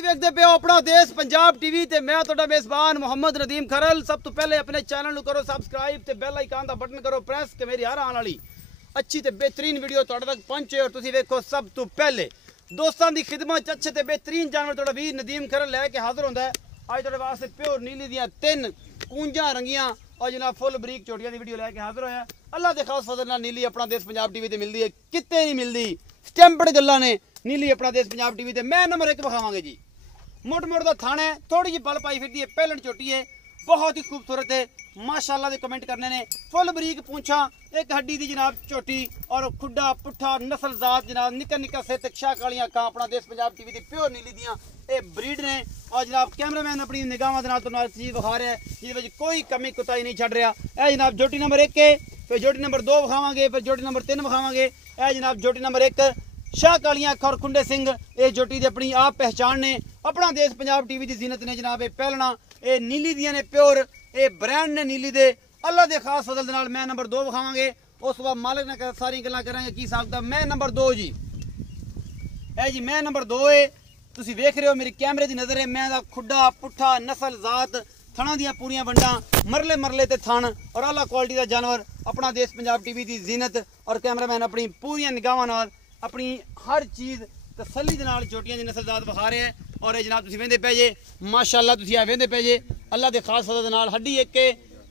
ਤੁਸੀਂ ਵੇਖਦੇ ਪਿਓ ਆਪਣਾ ਦੇਸ਼ ਪੰਜਾਬ ਟੀਵੀ ਤੇ ਮੈਂ ਤੁਹਾਡਾ ਮੇਜ਼ਬਾਨ ਮੁਹੰਮਦ ਨਦੀਮ ਖਰਲ। ਸਭ ਤੋਂ ਪਹਿਲੇ ਆਪਣੇ ਚੈਨਲ ਨੂੰ ਕਰੋ ਸਬਸਕ੍ਰਾਈਬ ਤੇ ਬੈਲ ਆਈਕਨ ਦਾ ਬਟਨ ਕਰੋ ਪ੍ਰੈਸ ਕਿ ਮੇਰੀ ਹਰ ਆਉਣ ਵਾਲੀ अच्छी ते बेहतरीन वीडियो तुहाडे तक पहुंचे। और तुसीं वेखो सब तो पहले दोस्तों की खिदमत अच्छे ते बेहतरीन जानवर तुहाडा वीर नदीम खरल लैके हाजिर होंदा है। अज तुहाडे वास्ते प्योर नीली दियां 3 कूंजां रंगियां और जनाब फुल बरीक चोटियां दी वीडियो लैके हाजिर होया। अल्लाह दे खास फजल नाल नीली अपना देश पंजाब टीवी ते मिलदी है, किते नहीं मिलदी। स्टैंपड गल्लां ने नीली अपना देश पंजाब टीवी ते। मैं नंबर 1 विखावांगे जी। मुट मुट दा थाना है, थोड़ी जी बल पाई फिरदी है, पहलन चोटी है, बहुत ही खूबसूरत है माशाअल्लाह। दे कमेंट करने ने फुल बरीक पूंछा, एक हड्डी दी जनाब चोटी और खुड्डा पुट्ठा नस्लजात जनाब निक्का निक्का सिर ते शाह कालियां अक्खां अपना देश पंजाब टीवी दी प्योर नीली दियां ये ब्रीड ने। और जनाब कैमरामैन अपनी निगाहां दे नाल तुहानूं चीज़ विखा रहा है जिहदे विच कोई कमी कुताही नहीं छड्ड रहा। ए जनाब जोटी नंबर 1 है, फिर जोटी नंबर 2 विखावांगे, फिर जोटी नंबर 3 विखावांगे। ए जनाब जोटी नंबर 1 शाह कालियां अक्खां और खुंडे सिंह ये जोटी दी अपनी आप पहचान ने अपना देश पंजाब टीवी की जीनत ने जनाब। ये पहलना ये नीली दियां ने प्योर ये ब्रांड ने नीली दे। अल्लाह दे खास फजल दे नाल मैं नंबर 2 विखावांगे, उस तो बाद मालिक ने सारी गल्लां करांगे की हिसाब दा। मैं नंबर 2 जी, ए जी मैं नंबर 2 है। तुसीं वेख रहे हो मेरी कैमरे दी नज़र है। मैं दा खुड्डा पुट्ठा नस्ल जात थणा दियां पूरियां वंडां मरले मरले ते थण और आला क्वालिटी दा जानवर अपना देश पंजाब टीवी की जीनत। और कैमरामैन अपनी पूरियां निगाहां नाल अपनी हर चीज़ तसल्ली दे नाल चोटियां दी नस्लजात विखा रहे हैं। और ये जनाब तुसीं वेंदे पे जे माशाअल्लाह, तुसीं आ वेंदे पे जे अल्लाह दे खास फजल दे नाल हड्डी एक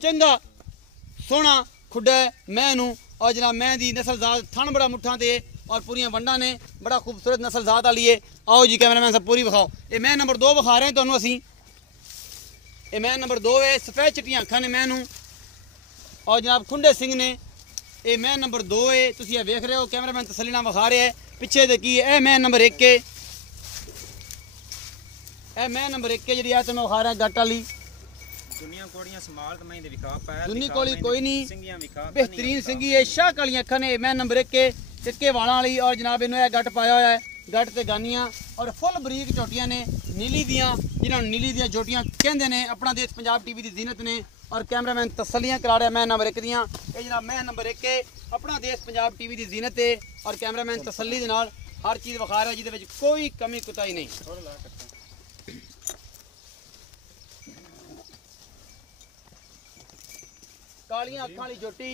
चंगा सोहना खुड्डा है मैं नूं। और जनाब मैं दी नस्लजात थण बड़ा मुठा ते और पूरियां वंडां ने बड़ा खूबसूरत नस्लजात वाली है। आओ जी कैमरामैन साहब पूरी विखाओ। ये मैं नंबर 2 विखा रहे हैं तुहानूं असीं। ये मैं नंबर 2 है, सफेद चिट्टियां अखां ने मैं नूं और जनाब खुंडे सिंह ने। ये मैं नंबर 2 है, तुसीं ये वेख रहे हो कैमरामैन तसल्ली नाल विखा रहे हैं पिछे दे की है। मैं नंबर 1 है, ए मैं नंबर 1 जी है तो मैं विखा रहा गट वाली दुनिया कोड़ियां संभाल तो मैं दिखा पाया दुनी कोली कोई नहीं सिंगियां विखा बेहतरीन सिंगी है शाह कालियां अखां ने। मैं नंबर 1 है टिक्के वाला वाली और जनाब इन्होंने गट पाया हुआ है, गट ते गानियां और फुल बरीक चोटियां ने नीली दियां जिन्होंने नीली दियां चोटियां कहंदे ने अपना देश पंजाब टीवी की जीनत ने। और कैमरामैन तसल्लियां करा रहा मैं नंबर 1 दियां। ये जनाब मैं नंबर 1 है अपना देश पंजाब टीवी की जीनत है और कैमरामैन तसल्ली दे नाल हर चीज़ विखा रहा जिहदे विच कोई कमी कुताही नहीं। कालियां अखां वाली जोटी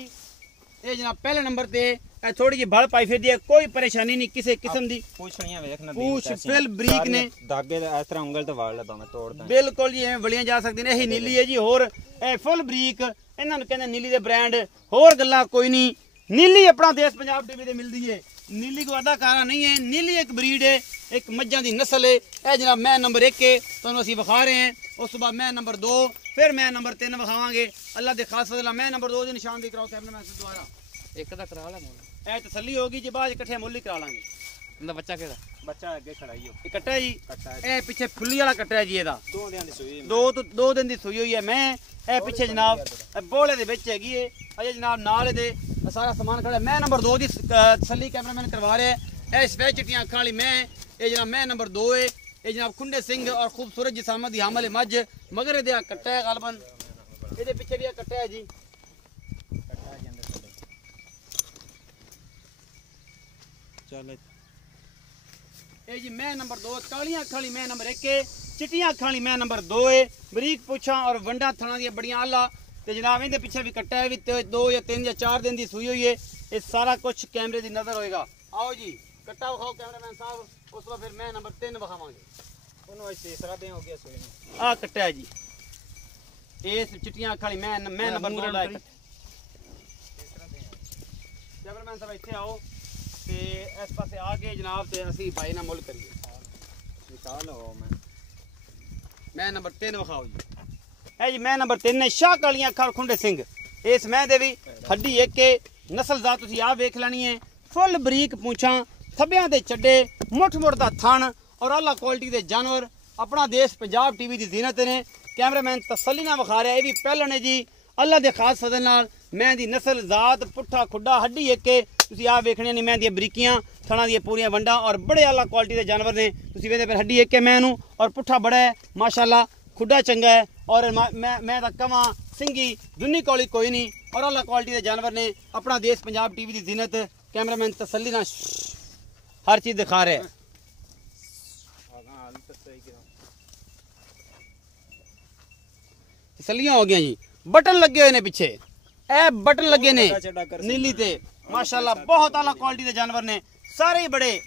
ये जनाब पहले नंबर ते थोड़ी जी बल पाई फिरदी है, कोई परेशानी नहीं किसी किस्म दी। पूछणियां वेखना पूछ बिल बरीक ने धागे दा इस तरह उंगल ते वाल दा मैं तोड़दा बिल्कुल जी एवें वलियां जा सकदी ने। यही नीली है जी होर ए फुल बरीक इन्हां नूं कहंदे नीली दे ब्रांड। होर गल्लां कोई नहीं, नीली अपना देश पंजाब टीवी ते मिलदी है। नीली को अदाकारा नहीं है, नीली एक ब्रीड है, एक मज्जां दी नस्ल है। ए जनाब मैं नंबर 1 है तुहानूं असीं विखा रहे हैं। उस तो बाद मैं नंबर 2, फिर मैं नंबर 3 विखावांगे अल्लाह दे खास फजल। मैं नंबर 2 दी निशानदेही कराओ कैमरामैन से दोबारा। एक दा करा ला मोल ए तसल्ली होगी जी, बाद इकट्ठे मुल्ल ही करा लांगे। इंदा बच्चा केदा बच्चा अगे खड़ा ही हो ये कट्टा है जी, कट्टा ए पीछे फुल्ली वाला कट्टा है जी। एदा 2 दिन दी सुई 2 दिन दी सुई हुई है। मैं ए पीछे जनाब बोले दे विच हैगी है अजे जनाब नाल दे सारा सामान खड़ा। मैं नंबर 2 दी तसल्ली कैमरामैन करवा रहे हैं। ए सफेद चिट्टियां अखां वाली मैं ये जनाब मैं नंबर 2 है। ये जनाब खुंडे सिंह और खूबसूरत जिसामत दी हामल मज मगर दे कट्टा है गालबन। ये पीछे भी कट्टा है जी, चल ए जी मैं नंबर 2 कालियां अखां वाली मैं नंबर 1 है, चिट्टियां अखां वाली मैं नंबर 2 है। बरीक पुछां और वंडा थणा दी बड़ियां आला ते जनाब इहदे पीछे भी कट्टा है भी 2 या 3 या 4 दिन दी सुई हुई है। ये सारा कुछ कैमरे दी नजर होएगा। आओ जी कट्टा विखाओ कैमरामैन साहब, उस तो फिर मैं नंबर 3 विखावांगे। ओनो इस तीसरा दिन हो गया सुई में आ कट्टा है जी, इस चिट्टियां अखां वाली मैं नंबर 2 दा तीसरा दिन कैमरामैन साहब इत्थे आओ ते इस पासे आके जनाब ते असीं भाई नाल मुल करिए। निकाल हो मैं नंबर 3 विखाओ जी। है जी मैं नंबर 3 ने शाह कालियां अखां खुंडे सिंह। इस मैं दे भी हड्डी एक नस्ल जात तुसीं आ वेख लैनी है। फुल बरीक पूंछां थब्बियां दे चड्डे मुठ मुठ दा थण और आला क्वालिटी दे जानवर अपना देश पंजाब टीवी की जीनत ने। कैमरामैन तसल्ली नाल विखा रहा है। ये भी पहले ने जी अल्लाह दे खास फजल नाल मैं दी नस्ल जात पुट्ठा खुड्डा हड्डी एक तुसीं आ वेखने नहीं मैं दी बरीकियां थणा दी पूरियां वंडां और बड़े आला क्वालिटी दे जानवर ने। तुसीं वेखदे फिर हड्डी एक मैं नूं और पुट्ठा बड़ा है माशाअल्लाह, खुड्डा चंगा है और मैं दा कवां सिंगी दुनी कोली कोई नहीं और आला क्वालिटी के जानवर ने अपना देश पंजाब टीवी की जीनत। कैमरामैन तसल्ली नाल हर चीज़ दिखा रहे हैं। ਤਸੱਲੀਆਂ ਹੋ ਗਈਆਂ ਜੀ। ਬਟਨ ਲੱਗੇ ਹੋਏ ਨੇ ਪਿੱਛੇ, ਇਹ ਬਟਨ ਲੱਗੇ ਨੇ ਨੀਲੀ ਤੇ ਮਾਸ਼ਾਅੱਲਾ ਬਹੁਤ ਆਲਾ ਕੁਆਲਿਟੀ ਦੇ ਜਾਨਵਰ ਨੇ, ਸਾਰੇ ਹੀ ਬੜੇ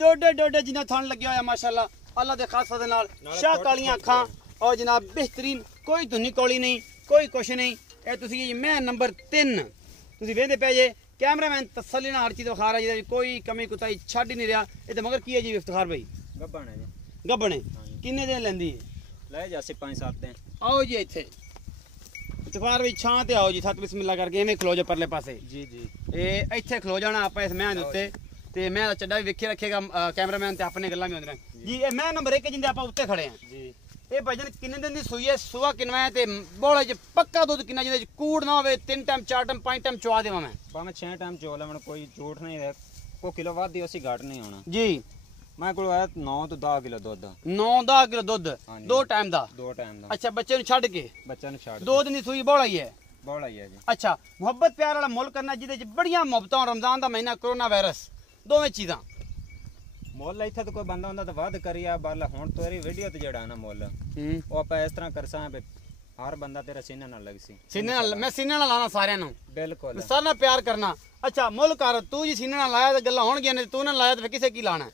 ਡੋਡੇ ਡੋਡੇ ਜਿਨ੍ਹਾਂ ਥਣ ਲੱਗਿਆ ਹੋਇਆ ਮਾਸ਼ਾਅੱਲਾ ਅੱਲਾ ਦੇ ਖਾਸਾ ਦੇ ਨਾਲ, ਸ਼ਾਹ ਕਾਲੀਆਂ ਅੱਖਾਂ ਔਰ ਜਨਾਬ ਬਿਹਤਰੀਨ, ਕੋਈ ਧੁੰਨੀ ਕੌਲੀ ਨਹੀਂ, ਕੋਈ ਕੁਛ ਨਹੀਂ। ਇਹ ਤੁਸੀਂ ਜੀ ਮੈਂ ਨੰਬਰ 3 ਤੁਸੀਂ ਵੇਖਦੇ ਪਏ ਜੇ, ਕੈਮਰਾਮੈਨ ਤਸੱਲੀ ਨਾਲ ਹਰ ਚੀਜ਼ ਵਿਖਾ ਰਿਹਾ, ਜਿਹਦੇ ਕੋਈ ਕਮੀ ਕੁਤਾਈ ਛੱਡ ਹੀ ਨਹੀਂ ਰਿਹਾ। ਇਹ ਤੇ ਮਗਰ ਕੀ ਹੈ ਜੀ ਇਫਤਖਾਰ ਭਾਈ? ਗੱਬਣ ਹੈ ਜੀ। ਗੱਬਣੇ ਕਿੰਨੇ ਦਿਨ ਲੈਂਦੀ ਹੈ? ਲੈ ਜਾਸੇ 5-7 ਦਿਨ। ਆਓ ਜੀ ਇੱਥੇ ਇਤਫਾਰ ਵੀ ਛਾਂ ਤੇ ਆਓ ਜੀ, ਸਤ ਬਿਸਮਿਲ੍ਲਾ ਕਰਕੇ ਐਵੇਂ ਖਲੋ ਜਾ ਪਰਲੇ ਪਾਸੇ ਜੀ ਜੀ। ਇਹ ਇੱਥੇ ਖਲੋ ਜਾਣਾ ਆਪਾਂ ਇਸ ਮਹਿੰ ਦੇ ਉੱਤੇ, ਤੇ ਮੈਂ ਦਾ ਚੱਡਾ ਵੀ ਵੇਖੇ ਰੱਖੇਗਾ ਕੈਮਰਾਮੈਨ, ਤੇ ਆਪਣੇ ਗੱਲਾਂ ਵੀ ਹੁੰਦੀਆਂ ਜੀ। ਇਹ ਮੈਂ ਨੰਬਰ 1 ਜਿੰਦੇ ਆਪਾਂ ਉੱਤੇ ਖੜੇ ਆ ਜੀ। ਇਹ ਭਾਈਜਨ ਕਿੰਨੇ ਦਿਨ ਦੀ ਸੂਈ ਹੈ, ਸੂਆ ਕਿੰਨਾ ਹੈ, ਤੇ ਬੋਲੇ ਚ ਪੱਕਾ ਦੁੱਧ ਕਿੰਨਾ, ਜਿਹਦੇ ਚ ਕੂੜ ਨਾ ਹੋਵੇ, 3 ਟਾਈਮ 4 ਟਾਈਮ 5 ਟਾਈਮ ਚਵਾ ਦੇਵਾਂ ਮੈਂ? ਭਾਵੇਂ 6 ਟਾਈਮ ਚੋ ਲੈਵਣ, ਕੋਈ ਝੂਠ ਨਹੀਂ ਹੈ। ਕੋ ਕਿਲੋ ਵੱਧ ਦੀ ਅਸੀਂ ਘੱਟ ਨਹੀਂ ਹੋਣਾ ਜੀ। ਮੈਂ ਕੋਲ ਆਇਆ 9 ਤੋਂ 10 ਕਿਲੋ ਦੁੱਧ। 9-10 ਕਿਲੋ ਦੁੱਧ 2 ਟਾਈਮ ਦਾ? 2 ਟਾਈਮ ਦਾ। ਅੱਛਾ, ਬੱਚੇ ਨੂੰ ਛੱਡ ਕੇ? ਬੱਚਾ ਨੂੰ ਛੱਡ 2 ਦਿਨ ਦੀ ਸੂਈ ਬੋਲਾ ਹੀ ਹੈ? ਬੋਲਾ ਹੀ ਹੈ ਜੀ। ਅੱਛਾ, ਮੁਹੱਬਤ ਪਿਆਰ ਵਾਲਾ ਮੁੱਲ ਕਰਨਾ ਜਿਹਦੇ ਚ ਬੜੀਆਂ ਮੁਹੱਬਤਾਂ, ਰਮਜ਼ਾਨ ਦਾ ਮਹੀਨਾ, ਕਰੋਨਾ ਵਾਇਰਸ, ਦੋਵੇਂ ਚੀਜ਼ਾਂ। ਮੁੱਲ ਇੱਥੇ ਤਾਂ ਕੋਈ ਬੰਦਾ ਹੁੰਦਾ ਤਾਂ ਵੱਧ ਕਰੀਆ, ਬਾਲਾ ਹੁਣ ਤੇਰੀ ਵੀਡੀਓ ਤੇ ਜਿਹੜਾ ਨਾ ਮੁੱਲ ਉਹ ਆਪਾਂ ਇਸ ਤਰ੍ਹਾਂ ਕਰਸਾਂ ਵੀ ਹਰ ਬੰਦਾ ਤੇਰਾ ਸੀਨੇ ਨਾਲ ਲੱਗ ਸੀ। ਸੀਨੇ ਨਾਲ? ਮੈਂ ਸੀਨੇ ਨਾਲ ਲਾਣਾ ਸਾਰਿਆਂ ਨੂੰ, ਬਿਲਕੁਲ ਸਾਰਿਆਂ ਨਾਲ ਪਿਆਰ ਕਰਨਾ। ਅੱਛਾ, ਮੁੱਲ ਕਰ ਤੂੰ ਜੀ ਸੀਨੇ ਨਾਲ ਲਾਇਆ ਤਾਂ ਗੱਲਾਂ ਹੋਣਗੀਆਂ, ਨੇ ਤੂੰ ਨਾ ਲਾਇਆ ਤਾਂ ਕਿਸੇ ਕੀ ਲਾਣਾ?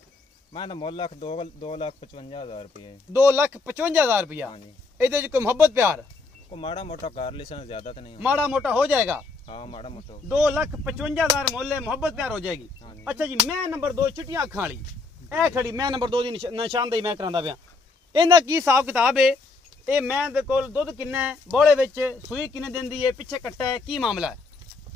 ਮੈਂ ਤਾਂ ਮੁੱਲ ਲੱਖ 2,55,000 ਰੁਪਏ। 2,55,000 ਰੁਪਇਆ? ਹਾਂਜੀ। ਇਹਦੇ ਚ ਕੋਈ ਮੁਹੱਬਤ ਪਿਆਰ ਕੋ ਮਾੜਾ ਮੋਟਾ ਕਰ ਲਿਸਾਂ, ਜ਼ਿਆਦਾ ਤਾਂ ਨਹੀਂ। ਮਾੜਾ ਮੋਟਾ ਹੋ ਜਾਏਗਾ? ਹਾਂ ਮਾੜਾ ਮੋਟਾ। 2,55,000 ਮੁੱਲ ਹੈ, ਮੁਹੱਬਤ ਪਿਆਰ ਹੋ ਜਾਏਗੀ। ਹਾਂਜੀ। ਅੱਛਾ ਜੀ, ਮੈਂ ਨੰਬਰ 2 ਚਿੱਟੀਆਂ ਅੱਖਾਂ ਵਾਲੀ ਇਹ ਖੜੀ, ਮੈਂ ਨੰਬਰ 2 ਦੀ ਨਿਸ਼ਾਨਦੇਹੀ ਮੈਂ ਕਰਾਂਦਾ ਪਿਆ। ਇਹਦਾ ਕੀ ਹਿਸਾਬ ਕਿਤਾਬ ਹੈ? ਇਹ ਮੈਂ ਦੇ ਕੋਲ ਦੁੱਧ ਕਿੰਨਾ ਹੈ, ਬੋਲੇ ਵਿੱਚ ਸੂਈ ਕਿੰਨੇ ਦਿਨ ਦੀ ਹੈ, ਪਿੱਛੇ ਕੱਟਾ ਹੈ, ਕੀ ਮਾਮਲਾ ਹੈ?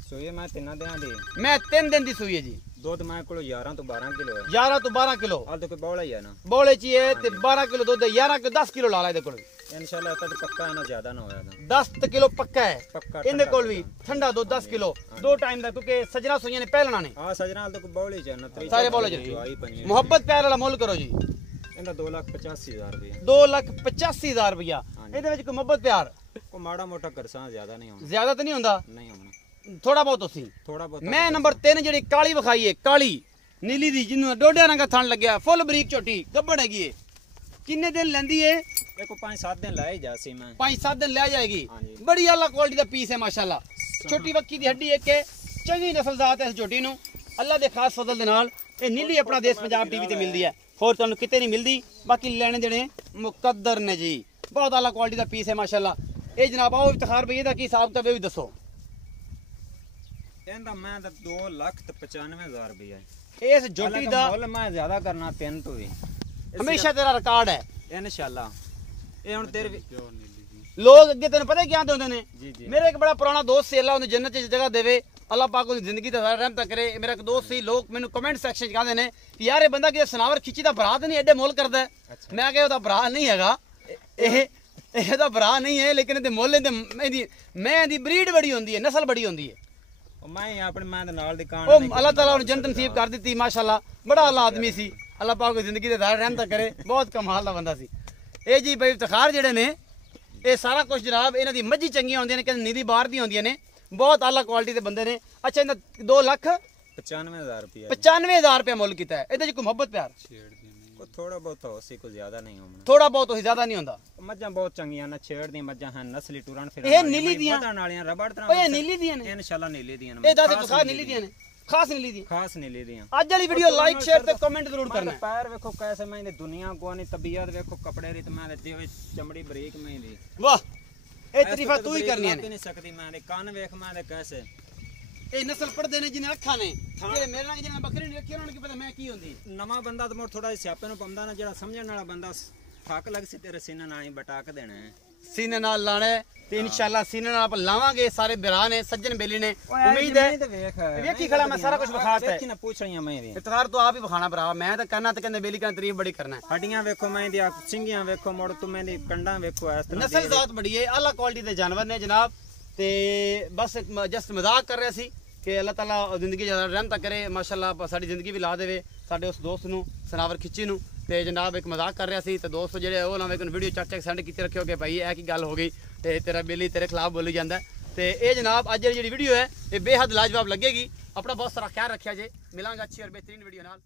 ਸੂਈ ਮੈਂ 3 ਦਿਨਾਂ ਦੀ। ਮੈਂ 3 ਦਿਨ ਦੀ ਸੂਈ ਹੈ ਜੀ। ਦੁੱਧ ਮੈਂ ਕੋਲ 11 ਤੋਂ 12 ਕਿਲੋ ਹੈ। 11 ਤੋਂ 12 ਕਿਲੋ? ਹਾਲ ਤਾਂ ਕੋਈ ਬੋਲਾ ਹੀ ਹੈ ਨਾ। ਬੋਲੇ ਚ ਹੀ ਹੈ ਤੇ 12 ਕਿਲੋ ਦੁੱਧ, 11 ਕਿਲੋ 10 ਕਿਲੋ ਲਾ ਲਾ ਇਹਦੇ ਕੋਲ। ਇਨਸ਼ਾਅੱਲਾ ਤਾਂ ਪੱਕਾ ਹੈ ਨਾ, ਜ਼ਿਆਦਾ ਨਾ ਹੋਇਆ ਤਾਂ 10 ਕਿਲੋ ਪੱਕਾ ਹੈ ਪੱਕਾ। ਇਹਦੇ ਕੋਲ ਵੀ ਠੰਡਾ ਦੁੱਧ 10 ਕਿਲੋ 2 ਟਾਈਮ ਦਾ, ਕਿਉਂਕਿ ਸਜਣਾ ਸੂਈਆਂ ਨੇ ਪਹਿਲਣਾ ਨੇ। ਹਾਂ ਸਜਣਾ ਹਾਲ ਤਾਂ ਕੋਈ ਬੋਲੇ ਚ ਨਾ, ਸਾਰੇ ਬੋਲੇ ਚ। ਮੁਹੱਬਤ ਪਿਆਰ ਵਾਲਾ ਮੁੱਲ ਕਰੋ ਜੀ। ਇਹਦਾ 2,85,000 ਰੁਪਏ। 2,85,000 ਰੁਪਇਆ। ਇਹਦੇ ਵਿੱਚ ਕੋਈ ਮੁਹੱਬਤ ਪਿਆਰ ਕੋ ਮਾੜਾ ਮੋਟਾ ਕਰਸਾਂ, ਜ਼ਿਆਦਾ ਨਹੀਂ ਹੋਣਾ। ਜ਼ਿਆਦਾ ਤਾਂ ਨਹੀਂ ਹੁੰਦਾ? ਨਹੀਂ ਹੋਣਾ, ਥੋੜਾ ਬਹੁਤ ਤੁਸੀਂ। ਥੋੜਾ ਬਹੁਤ। ਮੈਂ ਨੰਬਰ 3 ਜਿਹੜੀ ਕਾਲੀ ਵਿਖਾਈ ਹੈ, ਕਾਲੀ ਨੀਲੀ ਦੀ, ਜਿਹਨੂੰ ਡੋਡਿਆਂ ਰੰਗਾ ਥਣ ਲੱਗਿਆ, ਫੁੱਲ ਬਰੀਕ ਝੋਟੀ, ਗੱਬੜ ਹੈਗੀ ਏ, ਕਿੰਨੇ ਦਿਨ ਲੈਂਦੀ ਏ? ਇਹ ਕੋ 5-7 ਦਿਨ ਲਾਏ ਜਾ ਸੀ ਮੈਂ। 5-7 ਦਿਨ ਲੈ ਜਾਏਗੀ। ਹਾਂਜੀ। ਬੜੀ ਆਲਾ ਕੁਆਲਿਟੀ ਦਾ ਪੀਸ ਹੈ ਮਾਸ਼ਾਅੱਲਾ। ਛੋਟੀ ਵੱਕੀ ਦੀ ਹੱਡੀ ਇੱਕ ਹੈ, ਚੰਗੀ ਨਸਲ ਜ਼ਾਤ ਹੈ ਇਸ ਝੋਟੀ ਨੂੰ, ਅੱਲਾ ਦੇ ਖਾਸ ਫਜ਼ਲ ਦੇ ਨਾਲ। ਇਹ ਨੀਲੀ ਆਪਣਾ ਦੇਸ਼ ਪੰਜਾਬ ਟੀਵੀ ਤੇ ਮਿਲਦੀ ਹੈ, ਹੋਰ ਤੁਹਾਨੂੰ ਕਿਤੇ ਨਹੀਂ ਮਿਲਦੀ। ਬਾਕੀ ਲੈਣੇ ਦੇਣੇ ਮੁਕੱਦਰ ਨੇ ਜੀ, ਬਹੁਤ ਆਲਾ ਕੁਆਲਿਟੀ ਦਾ ਪੀਸ ਹੈ ਮਾਸ਼ਾਅੱਲਾ। ਇਹ ਜਨਾਬ ਆਓ ਇਫਤਖਾਰ ਭਈ, ਇਹਦਾ ਕੀ ਹਿਸਾਬ ਕਿਤਾਬ ਵੀ ਦੱਸੋ। ਇਹਦਾ ਮੈਂ ਤਾਂ 2,95,000 ਰੁਪਏ ਹੈ। ਇਸ ਝੋਟੀ ਦਾ ਮੁੱਲ ਮੈਂ ਜ਼ਿਆਦਾ ਕਰਨਾ 3 ਤੋਂ ਵੀ। ਹਮੇਸ਼ਾ ਤੇਰਾ ਰਿਕਾਰਡ ਹੈ ਇਨਸ਼ਾਅੱਲਾ। ਇਹ ਹੁਣ ਤੇਰੇ ਲੋਕ ਅੱਗੇ ਤੈਨੂੰ ਪਤਾ ਕੀ ਆਂਦੇ ਹੁੰਦੇ ਨੇ? ਜੀ ਜੀ। ਮੇਰਾ ਇੱਕ ਬੜਾ ਪੁਰਾਣਾ ਦੋਸਤ ਸੀ, ਅੱਲਾ ਉਹਨੂੰ ਜੰਨਤ 'ਚ ਜਗ੍ਹਾ ਦੇਵੇ, ਅੱਲਾ ਪਾਕ ਉਹਦੀ ਜ਼ਿੰਦਗੀ ਤੇ ਰਹਿਮਤ ਕਰੇ। ਮੇਰਾ ਇੱਕ ਦੋਸਤ ਸੀ, ਲੋਕ ਮੈਨੂੰ ਕਮੈਂਟ ਸੈਕਸ਼ਨ 'ਚ ਕਹਿੰਦੇ ਨੇ ਕਿ ਯਾਰ ਇਹ ਬੰਦਾ ਕਿ ਸਨਾਵਰ ਖਿੱਚੀ ਦਾ ਭਰਾ ਤਾਂ ਨਹੀਂ, ਐਡੇ ਮੁੱਲ ਕਰਦਾ ਹੈ। ਮੈਂ ਕਿਹਾ ਉਹਦਾ ਭਰਾ ਨਹੀਂ ਹੈਗਾ, ਇਹਦਾ ਭਰਾ ਨਹੀਂ ਹੈ, ਲੇਕਿਨ ਇਹਦੇ ਮੁੱਲ ਇਹਦੀ ਮੈਂ ਦੀ ਬਰੀਡ ਬੜੀ ਹੁੰਦੀ ਹੈ, ਨਸਲ ਬੜੀ ਹੁੰਦੀ ਹੈ। ਮੈਂ ਆਪਣੇ ਮੈਂ ਦੇ ਨਾਲ ਦੀ ਕਾਣ ਉਹ ਅੱਲਾਹ ਤਾਲਾ ਉਹਨੂੰ ਜੰਨਤ ਨਸੀਬ ਕਰ ਦਿੱਤੀ ਮਾਸ਼ਾਅੱਲਾ। ਬੜਾ ਆਲਾ ਆਦਮੀ ਸੀ, ਅੱਲਾਹ ਪਾਕ ਉਹਦੀ ਜ਼ਿੰਦਗੀ ਤੇ ਰਹਿਮਤ ਕਰੇ, ਬਹੁਤ ਕਮਾਲ ਦਾ ਬੰਦਾ ਸੀ। ਇਹ ਜੀ ਬਈ ਇਫਤਖਾਰ ਜਿਹੜੇ ਨੇ, ਇਹ ਸਾਰਾ ਕੁਝ ਜਨਾਬ ਇਹਨਾਂ ਦੀ ਮੱਝੀ ਚੰਗੀਆਂ ਹੁੰਦੀਆਂ ਨੇ, ਕਹਿੰਦੇ ਨੀਦੀ ਬਾਹਰ ਦੀਆਂ ਹੁੰਦੀਆਂ ਨੇ, ਬਹੁਤ ਆਲਾ ਕੁਆਲਿਟੀ ਦੇ ਬੰਦੇ ਨੇ। ਅੱਛਾ, ਇਹਦਾ 2,95,000 ਰੁਪਏ। 95,000 ਰੁਪਏ ਮੁੱਲ ਕੀਤਾ ਹੈ। ਇਹਦੇ ਚ ਕੋਈ ਮੁਹੱਬਤ ਪਿਆਰ? ਕੋ ਥੋੜਾ ਬਹੁਤ ਹੋ ਸੀ, ਕੋਈ ਜ਼ਿਆਦਾ ਨਹੀਂ ਹੋਣਾ। ਥੋੜਾ ਬਹੁਤ ਹੋਈ, ਜ਼ਿਆਦਾ ਨਹੀਂ ਹੁੰਦਾ। ਮੱਝਾਂ ਬਹੁਤ ਚੰਗੀਆਂ ਨੇ, ਛੇੜ ਦੀਆਂ ਮੱਝਾਂ ਹਨ, ਨਸਲੀ ਟੁਰਨ ਫਿਰ। ਇਹ ਨੀਲੀ ਦੀਆਂ ਵਾਲੀਆਂ ਰਬੜ ਤਰ੍ਹਾਂ। ਓਏ ਨੀਲੀ ਦੀਆਂ ਨੇ? ਇਨਸ਼ਾਅੱਲਾ ਨੀਲੀ ਦੀਆਂ ਇਹ ਦੱਸ ਇਫਤਖਾਰ ਨੀਲੀ ਦੀਆਂ ਨੇ, ਖਾਸ ਨੀਲੀ ਦੀਆਂ? ਖਾਸ ਨੀਲੀ ਦੀਆਂ। ਅੱਜ ਵਾਲੀ ਵੀਡੀਓ ਲਾਈਕ ਸ਼ੇਅਰ ਤੇ ਕਮੈਂਟ ਜ਼ਰੂਰ ਕਰਨਾ। ਪੈਰ ਵੇਖੋ ਕੈਸੇ ਮੈਂ ਦੀ ਦੁਨੀਆ ਕੋਨੀ, ਤਬੀਅਤ ਵੇਖੋ, ਕੱਪੜੇ ਰੀਤ ਮੈਂ ਦੇ ਵਿੱਚ ਚਮੜੀ ਬਰੀਕ ਮੈਂ ਦੀ। ਵਾਹ, ਇਹ ਤਾਰੀਫਾਂ ਤੂੰ ਹੀ ਕਰਨੀਆਂ ਨੇ। ਨਹੀਂ ਸਕਦੀ ਮੈਂ ਦੇ ਕੰਨ ਵੇਖ ਮੈਂ ਦੇ ਕੈਸੇ। ਇਹ ਨਸਲ ਪੜਦੇ ਨੇ ਜਿਹਨੇ ਅੱਖਾਂ ਨੇ, ਜਿਹੜੇ ਮੇਰੇ ਨਾਲ ਜਿਹਨੇ ਬੱਕਰੀ ਨਹੀਂ ਰੱਖੀ ਉਹਨਾਂ ਨੂੰ ਕੀ ਪਤਾ ਮੈਂ ਕੀ ਹੁੰਦੀ। ਨਵਾਂ ਬੰਦਾ ਤਾਂ ਮੋੜ ਥੋੜਾ ਜਿਹਾ ਸਿਆਪੇ ਨੂੰ ਪਾਉਂਦਾ ਨਾ, ਜਿਹੜਾ ਸਮਝਣ ਵਾਲਾ ਬੰਦਾ ਠੱਕ ਲੱਗ ਸੀ ਤੇਰੇ ਸੀਨੇ ਨਾਲ ਹੀ ਬਟਾਕ ਦੇਣਾ ਹੈ, ਸੀਨੇ ਨਾਲ ਲਾਣਾ ਤੇ ਇਨਸ਼ਾਅੱਲਾ ਸੀਨੇ ਨਾਲ ਆਪਾਂ ਲਾਵਾਂਗੇ। ਸਾਰੇ ਬਿਰਾ ਨੇ, ਸੱਜਣ ਬੇਲੀ ਨੇ, ਉਮੀਦ ਹੈ ਵੇਖੀ ਖੜਾ ਮੈਂ ਸਾਰਾ ਕੁਝ ਵਿਖਾਤਾ ਹੈ। ਨਾ ਪੁੱਛਣੀਆਂ ਮੈਂ ਦੀ ਇਤਕਾਰ ਤੋਂ ਆਪ ਹੀ ਵਿਖਾਣਾ ਭਰਾ, ਮੈਂ ਤਾਂ ਕਰਨਾ ਤੇ ਕਹਿੰਦੇ ਬੇਲੀ ਕਾ ਤਾਰੀਫ ਬੜੀ ਕਰਨਾ। ਹੱਡੀਆਂ ਵੇਖੋ ਮੈਂ ਦੀ, ਸਿੰਗੀਆਂ ਵੇਖੋ, ਮੋੜ ਤੂੰ ਮੈਂ ਦੀ ਕੰਡਾਂ ਵੇਖੋ, ਇਸ ਤਰ੍ਹਾਂ ਨਸਲ ਜ਼ਾਤ ਬੜੀ ਹੈ, ਆਲਾ ਕੁਆਲਿਟੀ ਦੇ ਜਾਨਵਰ ਨੇ ਜਨਾਬ। ਤੇ ਬਸ ਜਸਟ ਮਜ਼ਾਕ ਕਰ ਰਿਹਾ ਸੀ ਕਿ ਅੱਲਾਹ ਤਾਲਾ ਜ਼ਿੰਦਗੀ ਜ਼ਿਆਦਾ ਰਹਿਮਤ ਕਰੇ, ਮਾਸ਼ਾਅੱਲਾ ਸਾਡੀ ਜ਼ਿੰਦਗੀ ਵੀ ਲਾ ਦੇਵੇ ਸਾਡੇ ਉਸ ਦੋਸਤ ਨੂੰ, ਸਨਾਵਰ ਖਿੱਚੀ ਨੂੰ। ਤੇ ਜਨਾਬ ਇੱਕ ਮਜ਼ਾਕ ਕਰ ਰਿਹਾ ਸੀ, ਤੇ ਦੋਸਤ ਜਿਹੜੇ ਉਹ ਨਵੇਂ ਕੋਈ ਵੀਡੀਓ ਚੱਕ ਸੈਂਡ ਕੀਤੀ ਰੱਖਿਓ ਕਿ ਭਾਈ ਇਹ ਕੀ ਗੱਲ ਹੋ ਗਈ, ਤੇ ਤੇਰਾ ਬੇਲੀ ਤੇਰੇ ਖਿਲਾਫ ਬੋਲੀ ਜਾਂਦਾ। ਤੇ ਇਹ ਜਨਾਬ ਅੱਜ ਜਿਹੜੀ ਵੀਡੀਓ ਹੈ ਇਹ ਬੇਹੱਦ ਲਾਜਵਾਬ ਲੱਗੇਗੀ। ਆਪਣਾ ਬਹੁਤ ਸਾਰਾ ਖਿਆਲ ਰੱਖਿਆ ਜੇ, ਮਿਲਾਂਗੇ ਅੱਛੀ ਔਰ ਬਿਹਤਰੀਨ ਵੀਡੀਓ ਨਾਲ।